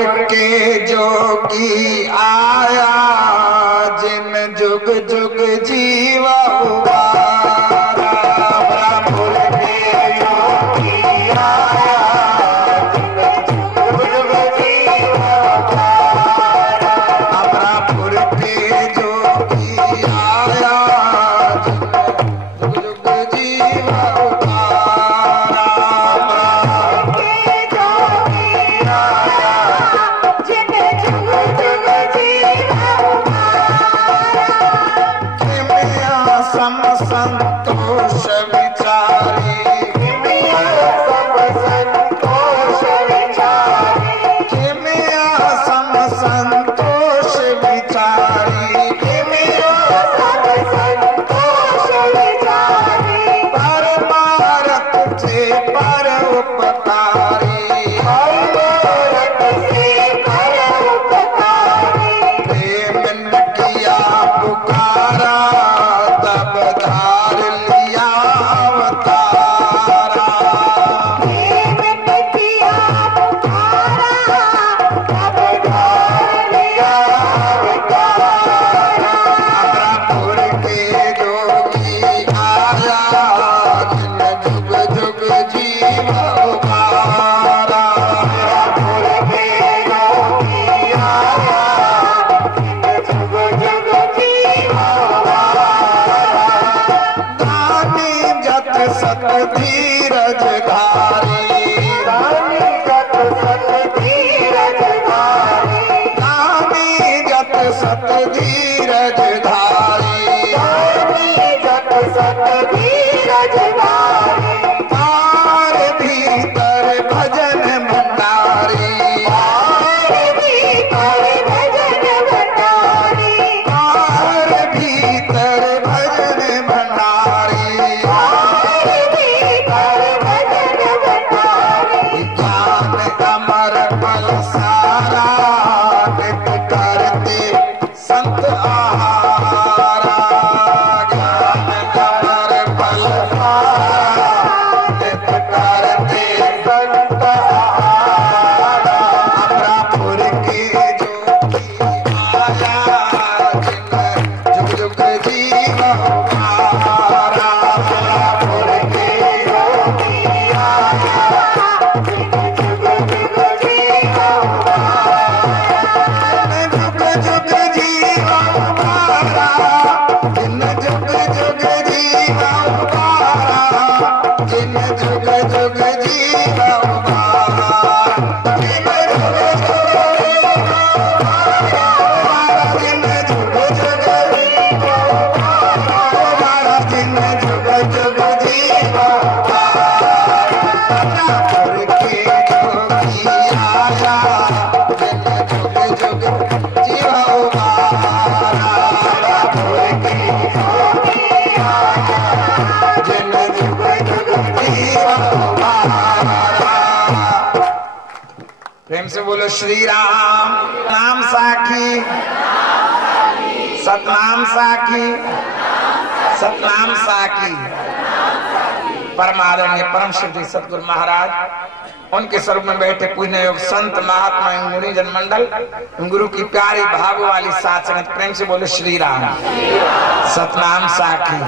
के जोगी आया जिन जुग जुग जीवा उबारा। ब्रह्मपुर के जोगी आया जिन जुग जुग जीवा उबारा। ब्रह्मपुर के जोगी आया जिन जुग जुग जीवा उबारा। सम संतोष विचारी सम संतोष विचारी सम संतोष विचारी सम संतोष विचारी परमारथ से पर उपकारी परमारथ से पर उपकारी प्रेम किया पुकारा तब धार लिया अवतारा। प्रेम किया पुकारा तब धार लिया अवतारा। ब्रह्मपुर के जोगी आया जिन जुग जुग जीवा उबारा। ब्रह्मपुर के जोगी आया जिन जुग जुग जीवा सत धीरज धारी रानी जत सत धीरज धारी रानी जत सत धीरज धारी रानी जत सत धीरज धारी पार भीतर भजन भंडारी पार भीतर भजन भंडारी पार भीतर भजन भंडारी अमर पल सारा नित करते संत आहारा। ज्ञान अमर पल सारा नित करते संत आहारा। ब्रह्मपुर के जोगी आया जिन जुग जुग जीवा उबारा। ब्रह्मपुर के जोगी आया प्रेम से बोलो श्री राम नाम साखी सतनाम साखी सतनाम साखी। परमादरणीय परम सिद्धि सतगुरु महाराज उनके स्वरूप में बैठे पूजनीय योग संत महात्मा मुनिजन मंडल गुरु की प्यारी भाव वाली साथ संगत प्रेम से बोलो श्री राम सतनाम साखी।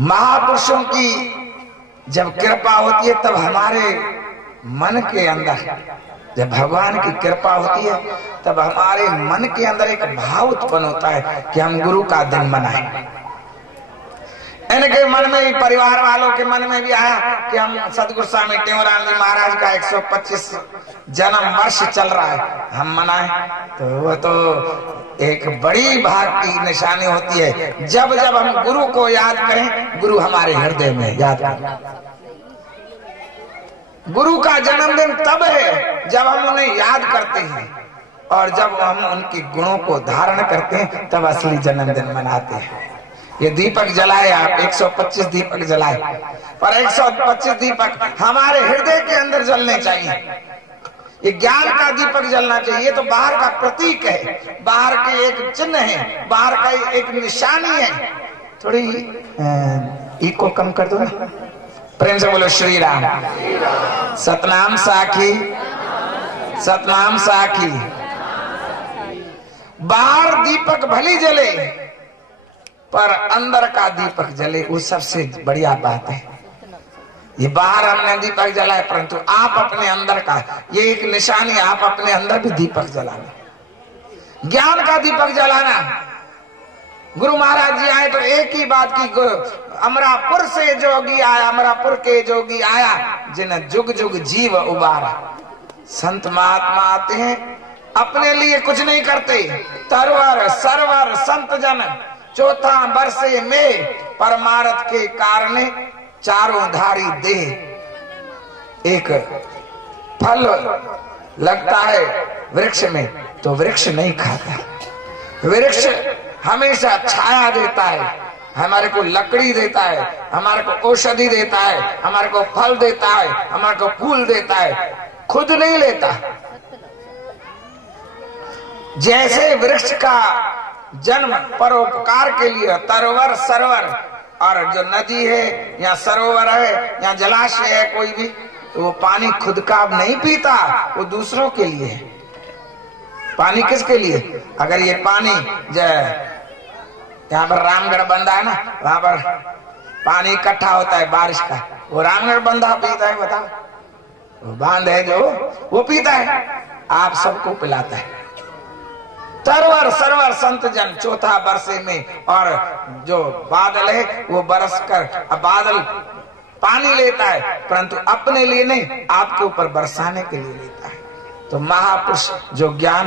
महापुरुषों की जब कृपा होती है तब हमारे मन के अंदर जब भगवान की कृपा होती है तब हमारे मन के अंदर एक भाव उत्पन्न होता है कि हम गुरु का दिन मनाएं। इनके मन में भी परिवार वालों के मन में भी आया कि हम सतगुरु स्वामी टेऊराम जी महाराज का 125 जन्म वर्ष चल रहा है हम मनाएं। तो वो तो एक बड़ी भाग की निशानी होती है जब जब हम गुरु को याद करें गुरु हमारे हृदय में याद करें। गुरु का जन्मदिन तब है जब हम उन्हें याद करते हैं और जब हम उनके गुणों को धारण करते हैं तब असली जन्मदिन मनाते हैं। ये दीपक जलाए आप 125 दीपक जलाए पर 125 दीपक हमारे हृदय के अंदर जलने चाहिए। ये ज्ञान का दीपक जलना चाहिए। ये तो बाहर का प्रतीक है, बाहर के एक चिन्ह है, बाहर का एक निशानी है। थोड़ी इको कम कर दो ना, प्रेम से बोलो श्री राम। सतनाम साखी, सतनाम साखी। बाहर दीपक भली जले पर अंदर का दीपक जले, वो सबसे बढ़िया बात है। ये बाहर हमने दीपक जलाए, परंतु आप अपने अंदर का, ये एक निशानी, आप अपने अंदर भी दीपक जलाना, ज्ञान का दीपक जलाना। गुरु महाराज जी आए तो एक ही बात की, अमरापुर से जोगी आया, अमरापुर के जोगी आया, जिन जुग जुग जीव उबारा। संत महात्मा आते हैं, अपने लिए कुछ नहीं करते, तरवर सरवर संत जन चौथा बरसे में परमारथ के कारण चारों धारी दे। एक फल लगता है वृक्ष में तो वृक्ष नहीं खाता, वृक्ष हमेशा छाया देता है, हमारे को लकड़ी देता है, हमारे को औषधि देता है, हमारे को फल देता है, हमारे को फूल देता है, खुद नहीं लेता। जैसे वृक्ष का जन्म परोपकार के लिए, तरवर सरोवर, और जो नदी है या सरोवर है या जलाशय है कोई भी, तो वो पानी खुद का नहीं पीता, वो दूसरों के लिए है। पानी किसके लिए? अगर ये पानी यहाँ पर रामगढ़ बंधा है ना, वहां पर पानी इकट्ठा होता है बारिश का, वो रामगढ़ बंधा पीता है? बताओ, वो बांध है जो वो पीता है, आप सबको पिलाता है। तरवर सरवर संत जन चौथा बरसे में, और जो बादल है वो बरस कर, अब बादल पानी लेता है परंतु अपने लिए नहीं, आपके ऊपर बरसाने के लिए लेता है। तो महापुरुष जो ज्ञान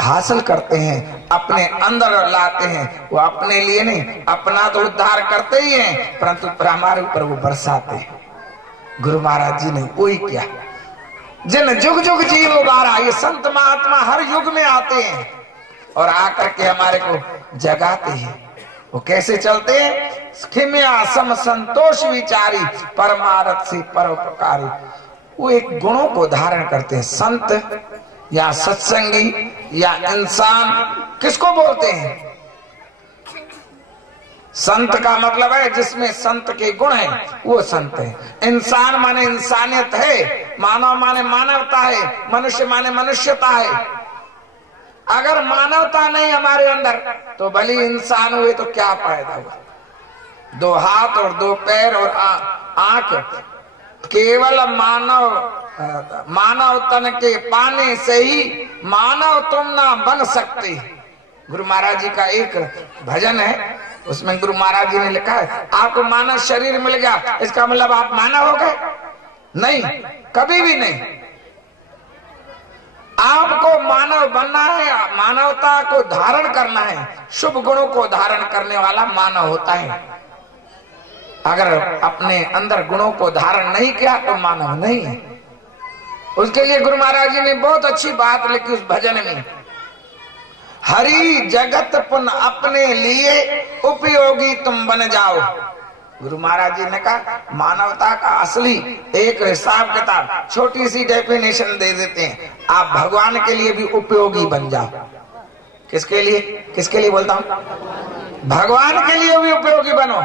हासिल करते हैं, अपने अंदर लाते हैं, वो अपने लिए नहीं, अपना तो उद्धार करते ही हैं परंतु हमारे ऊपर वो बरसाते हैं। गुरु महाराज जी ने वही किया, जिन जुग जुग जीव उबारा। ये संत महात्मा हर युग में आते हैं और आकर के हमारे को जगाते हैं। वो कैसे चलते हैं? खिम्या सम संतोष विचारी, परमारथ से परोपकारी। वो एक गुणों को धारण करते हैं। संत या सत्संगी या इंसान किसको बोलते हैं? संत का मतलब है जिसमें संत के गुण हैं, वो संत है। इंसान माने इंसानियत है, मानव माने मानवता है, मनुष्य माने मनुष्यता है। अगर मानवता नहीं हमारे अंदर तो भली इंसान हुए तो क्या फायदा हुआ? दो हाथ और दो पैर और आंख, केवल मानव तन के पाने से ही मानव तुम ना बन सकते। गुरु महाराज जी का एक भजन है, उसमें गुरु महाराज जी ने लिखा है, आपको मानव शरीर मिल गया इसका मतलब आप मानव हो गए? नहीं, कभी भी नहीं। आपको मानव बनना है, मानवता को धारण करना है, शुभ गुणों को धारण करने वाला मानव होता है। अगर अपने अंदर गुणों को धारण नहीं किया तो मानव नहीं है। उसके लिए गुरु महाराज जी ने बहुत अच्छी बात लिखी उस भजन में, हरि जगत पुन अपने लिए उपयोगी तुम बन जाओ। गुरु महाराज जी ने कहा मानवता का असली एक हिसाब किताब, छोटी सी डेफिनेशन दे देते हैं, आप भगवान के लिए भी उपयोगी बन जाओ। किसके लिए? किसके लिए बोलता हूं? भगवान के लिए भी उपयोगी बनो,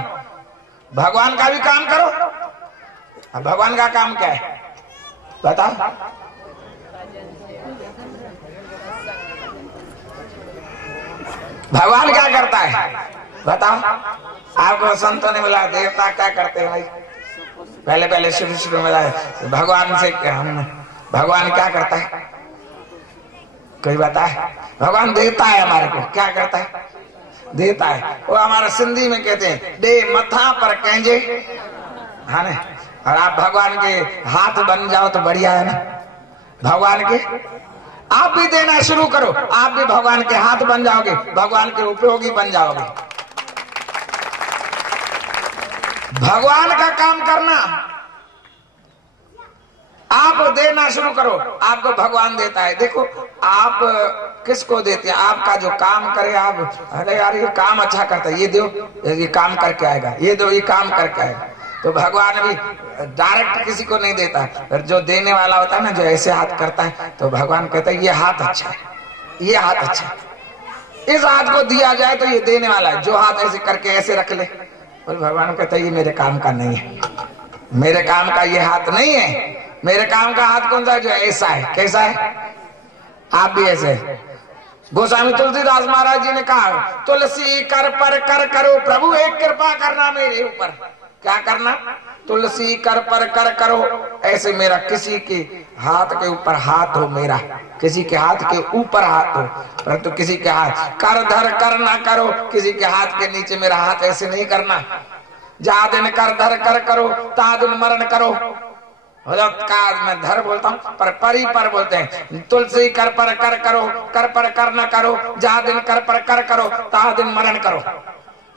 भगवान का भी काम करो। अब भगवान का काम क्या है बताओ? भगवान क्या करता है बताओ? आपको संतों ने बोला देवता क्या करते हैं भाई? पहले पहले शुरू में भगवान से हम, भगवान क्या करता है? कोई बताए? भगवान देता है हमारे को, क्या करता है? देता है। वो हमारा सिंधी में कहते हैं दे मथा पर कहजे, है ना? और आप भगवान के हाथ बन जाओ तो बढ़िया है ना। भगवान के आप भी देना शुरू करो, आप भी भगवान के हाथ बन जाओगे, भगवान के उपयोगी बन जाओगे। भगवान का काम करना, आप देना शुरू करो, आपको भगवान देता है। देखो आप किसको देते हैं? आपका जो काम करे, आप अरे यार ये काम अच्छा करता है, ये दो, ये काम करके आएगा, ये दो, ये काम करके आएगा। तो भगवान भी डायरेक्ट किसी को नहीं देता, और जो देने वाला होता है ना, जो ऐसे हाथ करता है, तो भगवान कहता है ये हाथ अच्छा है, ये हाथ अच्छा है, इस हाथ को दिया जाए तो ये देने वाला है। जो हाथ ऐसे करके ऐसे रख ले, और भगवान कहता है ये मेरे काम का नहीं है। मेरे काम का ये हाथ नहीं है। मेरे काम का हाथ कौन सा है? जो ऐसा है। कैसा है? आप भी ऐसे है। गोस्वामी तुलसीदास महाराज जी ने कहा, तुलसी कर पर कर करो प्रभु एक कृपा करना मेरे ऊपर। क्या करना? तुलसी कर पर कर करो, ऐसे मेरा किसी के हाथ के ऊपर हाथ हो, मेरा किसी के हाथ के ऊपर हाथ हो, परंतु किसी के हाथ कर धर कर ना करो, किसी के हाथ के नीचे मेरा हाथ ऐसे नहीं करना। जा दिन कर धर कर करो, ता दिन मरण करो। मैं धर बोलता हूँ पर परी पर बोलते हैं। तुलसी कर पर कर करो, कर पर कर न करो, जा दिन कर पर कर करो, ता दिन मरण करो।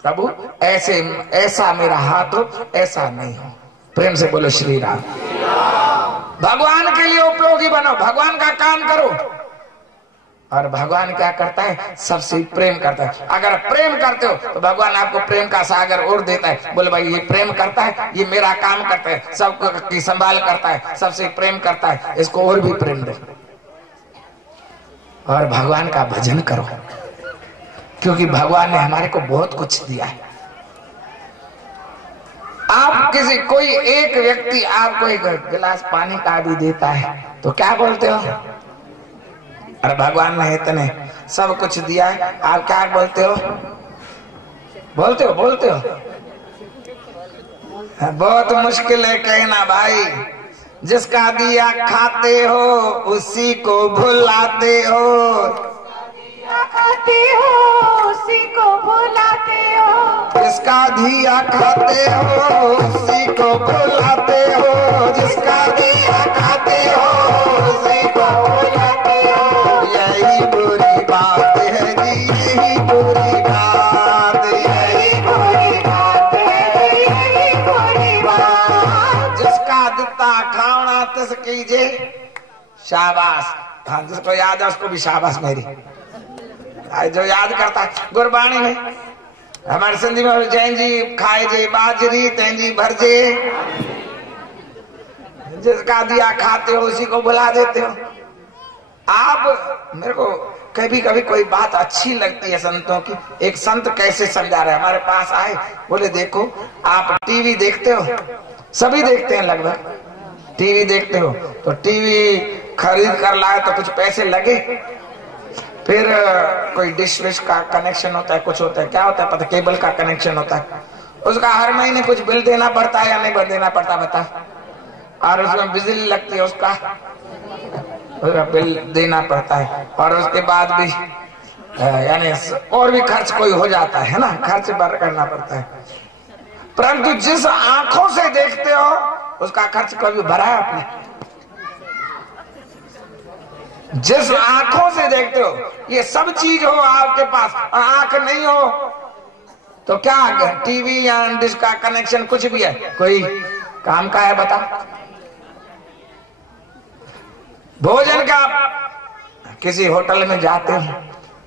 प्रभु ऐसे ऐसा मेरा हाथ हो, ऐसा नहीं हो। प्रेम से बोलो श्री राम। भगवान के लिए उपयोगी बनो, भगवान का काम करो। और भगवान क्या करता है? सबसे प्रेम करता है। अगर प्रेम करते हो तो भगवान आपको प्रेम का सागर और देता है। बोले भाई ये प्रेम करता है, ये मेरा काम करता है, सबको संभाल करता है, सबसे प्रेम करता है, इसको और भी प्रेम दो। और भगवान का भजन करो, क्योंकि भगवान ने हमारे को बहुत कुछ दिया है। आप किसी कोई एक व्यक्ति आपको एक गिलास पानी का भी देता है तो क्या बोलते हो? अरे भगवान ने इतने सब कुछ दिया है, आप क्या बोलते हो? बोलते हो? बोलते हो? बहुत मुश्किल है कहना भाई। जिसका दिया खाते हो उसी को भुलाते हो, खाते हो उसी को भुलाते हो। जिसका दिया खाते हो उसी को भुलाते हो, जिसका दिया खाते हो उसी को भुलाते हो। यही बुरी बात है जी, यही बुरी बात, यही बुरी बात है, यही बुरी बात। जिसका दिता खावना तिस कीजे शाबाश। हाँ, जिसको याद है उसको भी शाबाश मेरी। जो याद करता है गुरबाणी में हमारे सिंधी में जैन जी खाए जे बाजरी तैंजी भरजे। जिसका दिया खाते हो उसी को बुला देते हो। आप मेरे को कभी कभी कोई बात अच्छी लगती है संतों की। एक संत कैसे समझा रहे, हमारे पास आए, बोले देखो आप टीवी देखते हो, सभी देखते हैं लगभग टीवी देखते हो, तो टीवी खरीद कर लाए तो कुछ पैसे लगे, फिर कोई डिश विश का कनेक्शन होता है, कुछ होता है, क्या होता है पता, केबल का कनेक्शन होता है, उसका हर महीने कुछ बिल देना पड़ता है या नहीं देना पड़ता बता। और उसमें बिजली लगती है, उसका बिल देना पड़ता है। और उसके बाद भी यानी और भी खर्च कोई हो जाता है ना, खर्च बार करना पड़ता है। परंतु जिस आंखों से देखते हो उसका खर्च कभी भरा है आपने? जिस आंखों से देखते हो, ये सब चीज हो आपके पास और आंख नहीं हो तो क्या टीवी या डिश का कनेक्शन कुछ भी है, कोई काम का है बता? भोजन का किसी होटल में जाते हो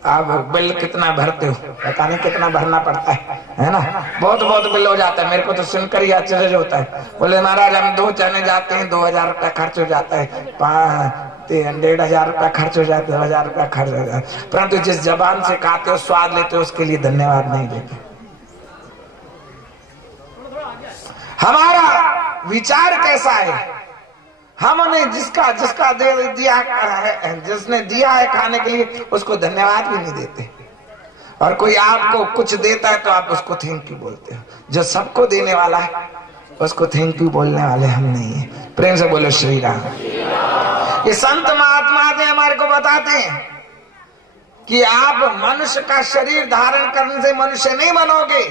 आप, बिल कितना भरते हो? पता नहीं कितना भरना पड़ता है ना? बहुत बिल हो जाता है। मेरे को तो सुनकर ही आश्चर्य होता है। बोले महाराज हम 2 जने जाते हैं, 2000 रुपया खर्च हो जाता है, 1500 रुपया खर्च हो जाता है, 1000 रुपया खर्च हो जाता है। परंतु जिस जबान से खाते हो, स्वाद लेते हो, उसके लिए धन्यवाद नहीं देते। हमारा विचार कैसा है? हमने जिसका दिया है, जिसने दिया है खाने के लिए, उसको धन्यवाद भी नहीं देते। और कोई आपको कुछ देता है तो आप उसको थैंक यू बोलते हो। जो सबको देने वाला है उसको थैंक यू बोलने वाले हम नहीं है। प्रेम से बोलो श्री राम। ये संत महात्मा ने हमारे को बताते हैं कि आप मनुष्य का शरीर धारण करने से मनुष्य नहीं बनोगे,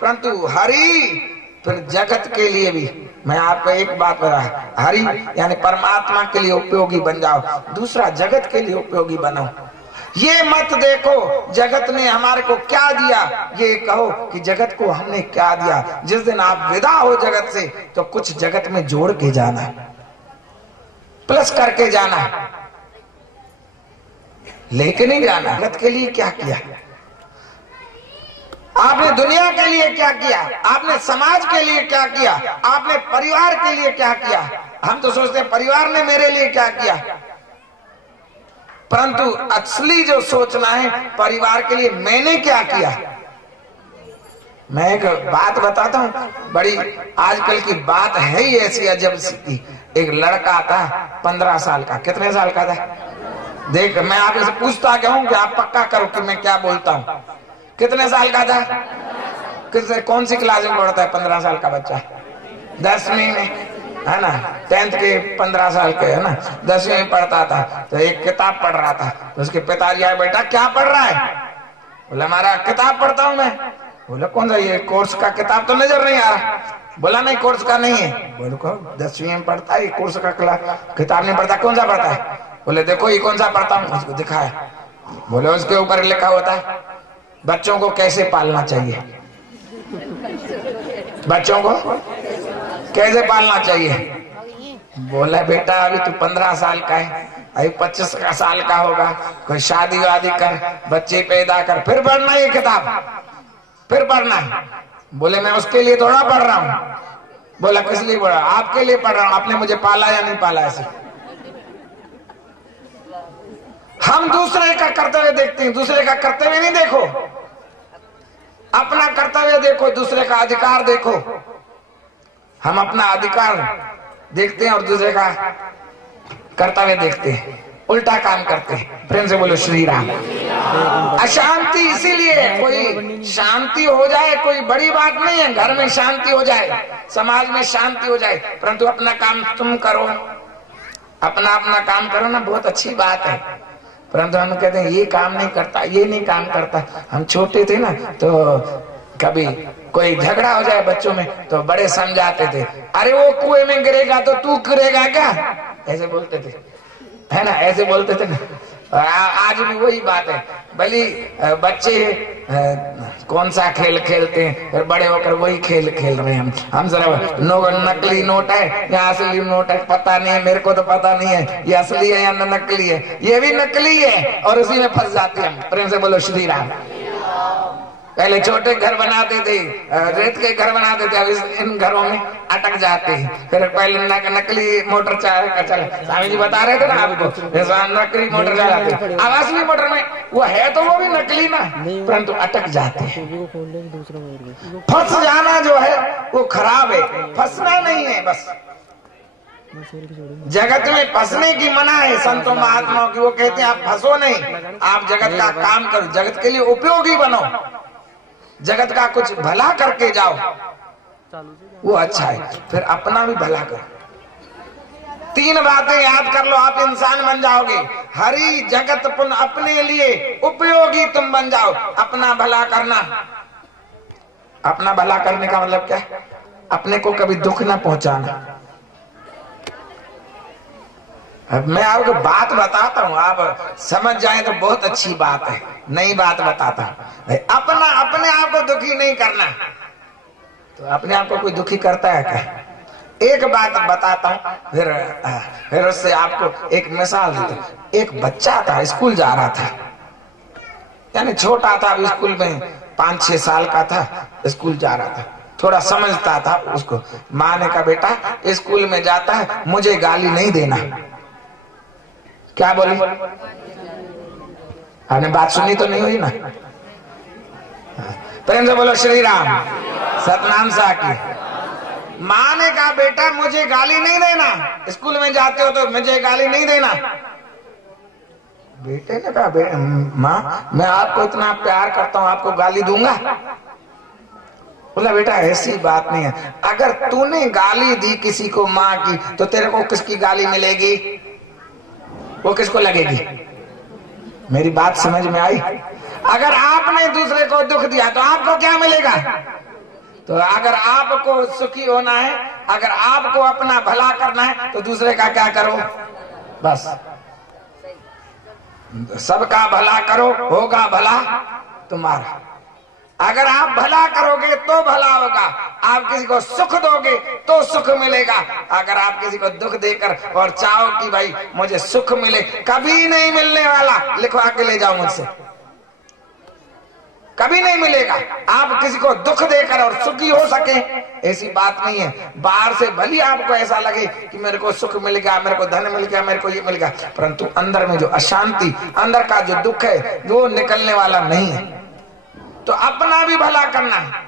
परंतु हरि फिर जगत के लिए भी। मैं आपको एक बात बता, हरि यानी परमात्मा के लिए उपयोगी बन जाओ, दूसरा जगत के लिए उपयोगी बनो। ये मत देखो जगत ने हमारे को क्या दिया, ये कहो कि जगत को हमने क्या दिया। जिस दिन आप विदा हो जगत से तो कुछ जगत में जोड़ के जाना, प्लस करके जाना, लेके नहीं जाना। जगत के लिए क्या किया आपने, दुनिया के लिए क्या किया आपने, समाज के लिए क्या किया आपने, परिवार के लिए क्या किया। हम तो सोचते हैं परिवार ने मेरे लिए क्या किया, परंतु असली जो सोचना है परिवार के लिए मैंने क्या किया। मैं एक बात बताता हूँ, बड़ी आजकल की बात है ही ऐसी अजब सी। एक लड़का था 15 साल का, कितने साल का था? देख, मैं आपसे पूछता क्या हूँ कि आप पक्का करो कि मैं क्या बोलता हूँ। कितने साल का था? कितने, कौन सी क्लास में पढ़ता है 15 साल का बच्चा? 10वीं में, है ना? 10th के 15 साल के, है ना? 10वीं में पढ़ता था। तो एक किताब पढ़ रहा था, तो उसके पिताजी आए, बेटा क्या पढ़ रहा है? बोला हमारा किताब पढ़ता हूँ मैं। बोला कौन सा? ये कोर्स का किताब तो नजर नहीं आ रहा। बोला नहीं, कोर्स का नहीं है। बोलो को 10वीं में पढ़ता है, कोर्स का किताब नहीं पढ़ता, कौन सा पढ़ता है? बोले देखो ये कौन सा पढ़ता हूँ। उसको दिखाया। बोले उसके ऊपर लिखा होता है बच्चों को कैसे पालना चाहिए, बच्चों को कैसे पालना चाहिए। बोला बेटा अभी तू 15 साल का है, अभी 25 का साल का होगा, कोई शादी वादी कर, बच्चे पैदा कर, फिर पढ़ना ये किताब, फिर पढ़ना। बोले मैं उसके लिए थोड़ा पढ़ रहा हूँ। बोला किस लिए पढ़ रहा? आपके लिए पढ़ रहा हूँ, आपने मुझे पाला या नहीं पाला। ऐसे हम दूसरे का कर्तव्य देखते हैं, दूसरे का कर्तव्य नहीं देखो, अपना कर्तव्य देखो, दूसरे का अधिकार देखो। हम अपना अधिकार देखते हैं और दूसरे का कर्तव्य देखते हैं, उल्टा काम करते हैं। प्रेम से बोलो श्री राम। अशांति इसीलिए, कोई शांति हो जाए कोई बड़ी बात नहीं है, घर में शांति हो जाए, समाज में शांति हो जाए, परंतु अपना काम तुम करो, अपना काम करो ना, बहुत अच्छी बात है। परंतु हम कहते हैं ये काम नहीं करता, ये नहीं काम करता। हम छोटे थे ना तो कभी कोई झगड़ा हो जाए बच्चों में तो बड़े समझाते थे, अरे वो कुएं में गिरेगा तो तू गिरेगा क्या, ऐसे बोलते थे, है ना? ऐसे बोलते थे ना। आज भी वही बात है। भली बच्चे कौन सा खेल खेलते हैं, फिर बड़े होकर वही खेल खेल रहे हैं। हम जरा नकली नोट है या असली नोट है पता नहीं है, मेरे को तो पता नहीं है ये असली है या नकली है। ये भी नकली है और उसी में फंस जाते हैं। प्रेम से बोलो श्री राम। पहले छोटे घर बनाते थे, रेत के घर बनाते थे, अब इन घरों में अटक जाते हैं। फिर पहले नकली मोटर चले, स्वामी जी बता रहे थे ना आपको, नकली मोटर चलाते, अब असली मोटर में वो है तो वो भी नकली ना, परंतु अटक जाते हैं। फंस जाना जो है वो खराब है, फंसना नहीं है। बस जगत में फंसने की मना है संतों महात्माओं की। वो कहते हैं आप फंसो नहीं, आप जगत का काम करो, जगत के लिए उपयोगी बनो, जगत का कुछ भला करके जाओ, वो अच्छा है। फिर अपना भी भला करो। 3 बातें याद कर लो, आप इंसान बन जाओगे। हरि जगत पुन अपने लिए उपयोगी तुम बन जाओ। अपना भला करना, अपना भला करने का मतलब क्या है? अपने को कभी दुख ना पहुंचाना। अब मैं आपको बात बताता हूँ, आप समझ जाए तो बहुत अच्छी बात है। नई बात बताता हूँ। अपने आप को दुखी नहीं करना। तो अपने आप को कोई दुखी करता है क्या? एक बात बताता हूँ, फिर उससे आपको एक मिसाल देता हूँ। एक बच्चा था, स्कूल जा रहा था, यानी छोटा था, अभी स्कूल में 5-6 साल का था, स्कूल जा रहा था, थोड़ा समझता था। उसको माँ ने कहा बेटा स्कूल में जाता है, मुझे गाली नहीं देना। क्या बोली? आपने बात सुनी तो नहीं हुई ना? प्रेम से बोलो श्री राम। सतनाम साकी। माँ ने कहा बेटा मुझे गाली नहीं देना, स्कूल में जाते हो तो मुझे गाली नहीं देना। बेटे ने कहा माँ मैं आपको इतना प्यार करता हूँ, आपको गाली दूंगा? बोला बेटा ऐसी बात नहीं है, अगर तूने गाली दी किसी को माँ की तो तेरे को किसकी गाली मिलेगी? वो किसको लगेगी? मेरी बात समझ में आई? अगर आपने दूसरे को दुख दिया तो आपको क्या मिलेगा? तो अगर आपको सुखी होना है, अगर आपको अपना भला करना है तो दूसरे का क्या करो? बस सबका भला करो, होगा भला तुम्हारा। अगर आप भला करोगे तो भला होगा, आप किसी को सुख दोगे तो सुख मिलेगा। अगर आप किसी को दुख देकर और चाहो कि भाई मुझे सुख मिले, कभी नहीं मिलने वाला। लिखवा के ले जाओ मुझसे, कभी नहीं मिलेगा। आप किसी को दुख देकर और सुखी हो सके ऐसी बात नहीं है। बाहर से भली आपको ऐसा लगे कि मेरे को सुख मिल गया, मेरे को धन मिल गया, मेरे को ये मिल गया, परंतु अंदर में जो अशांति, अंदर का जो दुख है वो निकलने वाला नहीं है। तो अपना भी भला करना है,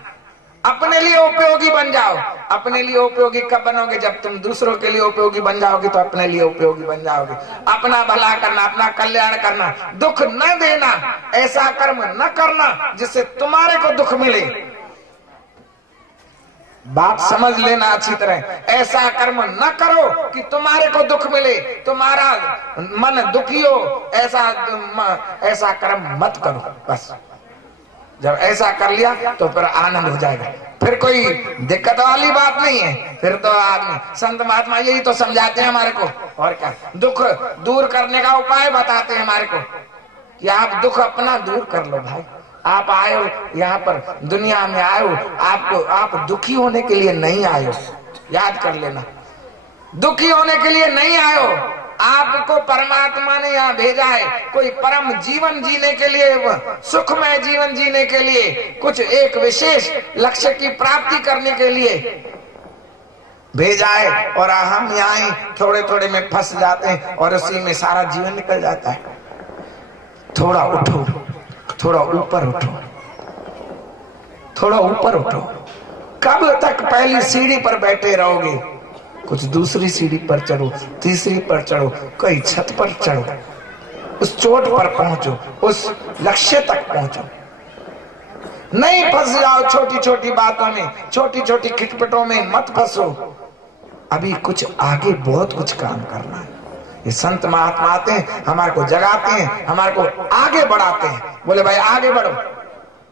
अपने लिए उपयोगी बन जाओ। अपने लिए उपयोगी कब बनोगे? जब तुम दूसरों के लिए उपयोगी बन जाओगे तो अपने लिए उपयोगी बन जाओगे। अपना भला करना, अपना कल्याण करना, दुख न देना, ऐसा कर्म न करना जिससे तुम्हारे को दुख मिले। बात समझ लेना अच्छी तरह। ऐसा कर्म न करो कि तुम्हारे को दुख मिले, तुम्हारा मन दुखी हो, ऐसा कर्म मत करो। बस जब ऐसा कर लिया तो फिर आनंद हो जाएगा, फिर कोई दिक्कत वाली बात नहीं है। फिर तो आदमी, संत महात्मा यही तो समझाते हैं हमारे को, और क्या दुख दूर करने का उपाय बताते हैं हमारे को कि आप दुख अपना दूर कर लो भाई। आप आए हो यहाँ पर, दुनिया में आए हो, आप दुखी होने के लिए नहीं आए हो, याद कर लेना। दुखी होने के लिए नहीं आए हो, आपको परमात्मा ने यहाँ भेजा है कोई परम जीवन जीने के लिए, सुखमय जीवन जीने के लिए, कुछ एक विशेष लक्ष्य की प्राप्ति करने के लिए भेजा है। और हम यहाँ थोड़े थोड़े में फंस जाते हैं और उसी में सारा जीवन निकल जाता है। थोड़ा उठो, थोड़ा ऊपर उठो, थोड़ा ऊपर उठो। कब तक पहली सीढ़ी पर बैठे रहोगे? कुछ दूसरी सीढ़ी पर चढ़ो, तीसरी पर चढ़ो, कई छत पर चढ़ो, उस चोट पर पहुंचो, उस लक्ष्य तक पहुंचो। नहीं फंस जाओ छोटी छोटी बातों में, छोटी छोटी खिटपटों में मत फंसो। अभी कुछ आगे बहुत कुछ काम करना है। ये संत महात्मा आते हैं, हमारे को जगाते हैं, हमारे को आगे बढ़ाते हैं। बोले भाई आगे बढ़ो।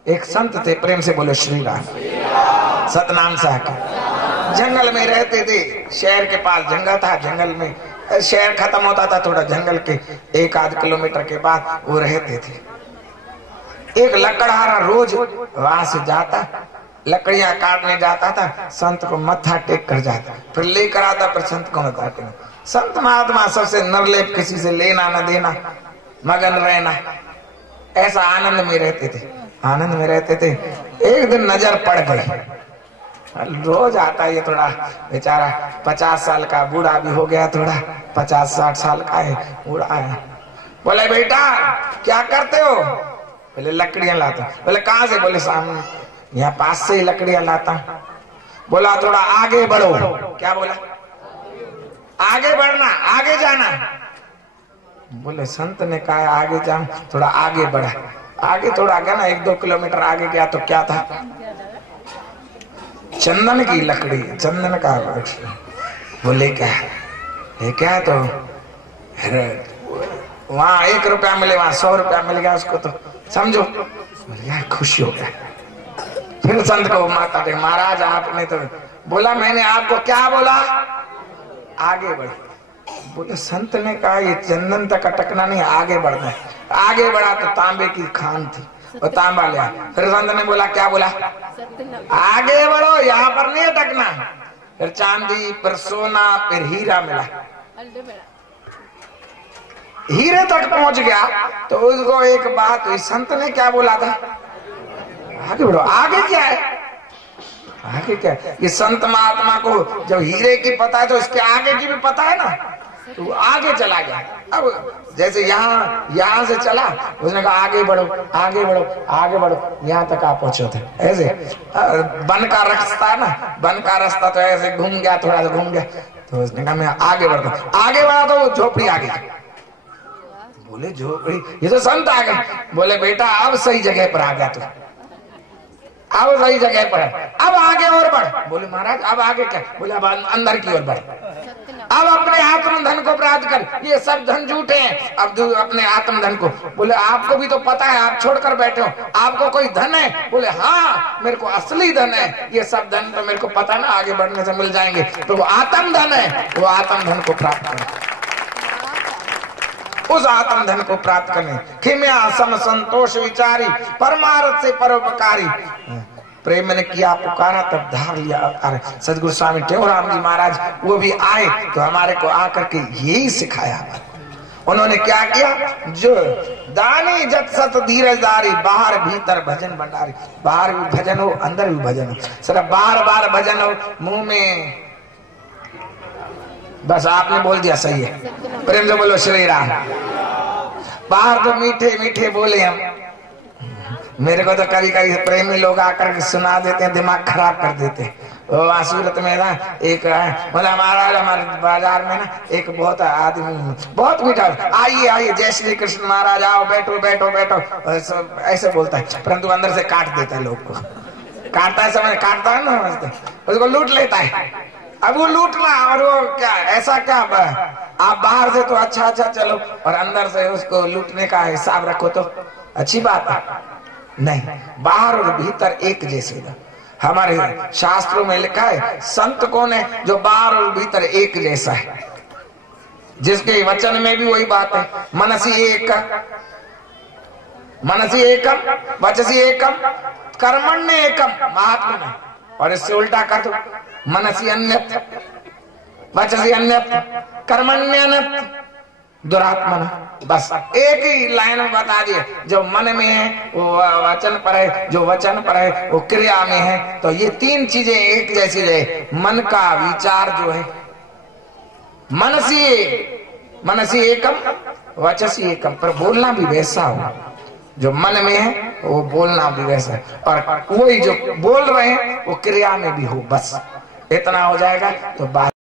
एक संत थे, प्रेम से बोले श्री राम। सतनाम साहब जंगल में रहते थे, शहर के पास जंगल था। जंगल में शहर खत्म होता था, थोड़ा जंगल के 1-8 किलोमीटर के बाद वो रहते थे। एक लकड़हारा रोज वहां से जाता, लकड़ियां काटने जाता था, संत को मत्था टेक कर जाता, फिर लेकर आता, फिर संत को मत्था टेक। संत महात्मा सबसे निर्लेप, किसी से लेना न देना, मगन रहना, ऐसा आनंद में रहते थे, आनंद में रहते थे। एक दिन नजर पड़ गई, रोज आता ये थोड़ा बेचारा 50 साल का बूढ़ा भी हो गया, थोड़ा 50-60 साल का है, बूढ़ा है। बोले बेटा क्या करते हो? बोले लकड़ियां लाता। बोले कहाँ से? बोले सामने, यहाँ पास से ही लकड़ियां लाता। बोला थोड़ा आगे बढ़ो। क्या बोला? आगे बढ़ना, आगे जाना। बोले संत ने कहा आगे जाऊं, थोड़ा आगे बढ़ा। आगे थोड़ा गया ना, 1-2 किलोमीटर आगे गया तो क्या था? चंदन की लकड़ी, चंदन का वृक्ष। बोले क्या ये? क्या? तो वहां 1 रुपया मिले, वहां 100 रुपया मिल गया उसको, तो समझो। बोले यार खुशी हो गया। फिर संत को माता थे, महाराज आपने तो बोला, मैंने आपको क्या बोला? आगे बढ़। बोले संत ने कहा ये चंदन तक अटकना नहीं, आगे बढ़ना है। आगे बढ़ा तो तांबे की खान थी, और तांबा लिया। फिर संत ने बोला, क्या बोला? आगे बढ़ो, यहाँ पर नहीं अटकना। फिर चांदी, फिर सोना, फिर हीरा मिला। हीरे तक पहुंच गया तो उसको एक बात हुई, संत ने क्या बोला था? आगे बढ़ो। आगे क्या है? आगे क्या है? ये संत महात्मा को जब हीरे की पता है तो इसके आगे की भी पता है ना, तो आगे चला गया। अब जैसे यहाँ से चला, उसने कहा आगे बढ़ो, आगे बढ़ो, आगे बढ़ो, यहाँ तक आप पहुंचे थे। ऐसे वन का रास्ता है ना, वन का रास्ता तो ऐसे घूम गया, थोड़ा सा घूम गया, तो उसने कहा मैं आगे बढ़ता हूँ। आगे बढ़ा तो झोपड़ी आ गई। बोले झोपड़ी? ये तो संत आ गए। बोले बेटा अब सही जगह पर आ गया तू, अब सही जगह पर है, अब आगे और बढ़। बोले महाराज अब आगे क्या? बोले अब अंदर की ओर बढ़, अब अपने आत्म धन को प्राप्त कर। ये सब धन झूठे हैं, अब अपने आत्म धन को। बोले आपको भी तो पता है, आप छोड़कर बैठे हो, आपको कोई धन है? बोले हाँ मेरे को असली धन है, ये सब धन तो मेरे को पता ना आगे बढ़ने से मिल जाएंगे, तो वो आत्म धन है, वो आत्म धन को प्राप्त करें। उस आत्म धन को प्राप्त करने खिम्या सम संतोष विचारी, परमार्थ से परोपकारी। प्रेम ने किया पुकारा तब धार लिया अवतार। सदगुरु स्वामी टेऊराम जी महाराज वो भी आए तो हमारे को आकर के यही सिखाया। उन्होंने क्या किया? जो दानी जत सत धीरजदारी, बाहर भीतर भजन भंडारी। बाहर भी भजन हो, अंदर भी भजन हो, सिर्फ बार भजन हो, मुंह में बस आपने बोल दिया सही है। प्रेम से बोलो श्री राम। बाहर तो मीठे मीठे बोले हम, मेरे को तो कभी कभी प्रेमी लोग आकर के सुना देते हैं, दिमाग खराब कर देते हैं। वो सूरत में ना एक मतलब महाराज हमारे बाजार में ना एक बहुत आदमी बहुत मीठा, आइए आइए जय श्री कृष्ण महाराज, आओ बैठो बैठो बैठो, ऐसे बोलता है, परंतु अंदर से काट देता है लोग को। काटता है समझ, काटता है ना समझते, उसको लूट लेता है। अब वो लूटना और वो क्या ऐसा क्या, आप बाहर से तो अच्छा अच्छा चलो और अंदर से उसको लूटने का हिसाब रखो तो अच्छी बात है नहीं। बाहर और भीतर एक जैसे ना, हमारे शास्त्रों में लिखा है संत कौन है, जो बाहर और भीतर एक जैसा है, जिसके वचन में भी वही बात है, मनसी एकम वचसी एकम कर्मण्य एकम महात्मा में। और इससे उल्टा कर दो, मनसी अन्यत्र वचसी अन्यत्र कर्मण्यन्यत्र दुरात्मना। बस एक ही लाइन में बता दिए, जो मन में है वो वचन पर है, जो वचन पर है वो क्रिया में है। तो ये तीन चीजें एक जैसी रहे। मन का विचार जो है मनसी एकम वचसी एकम, पर बोलना भी वैसा हो, जो मन में है वो बोलना भी वैसा है, और वही जो बोल रहे हैं वो क्रिया में भी हो। बस इतना हो जाएगा तो बात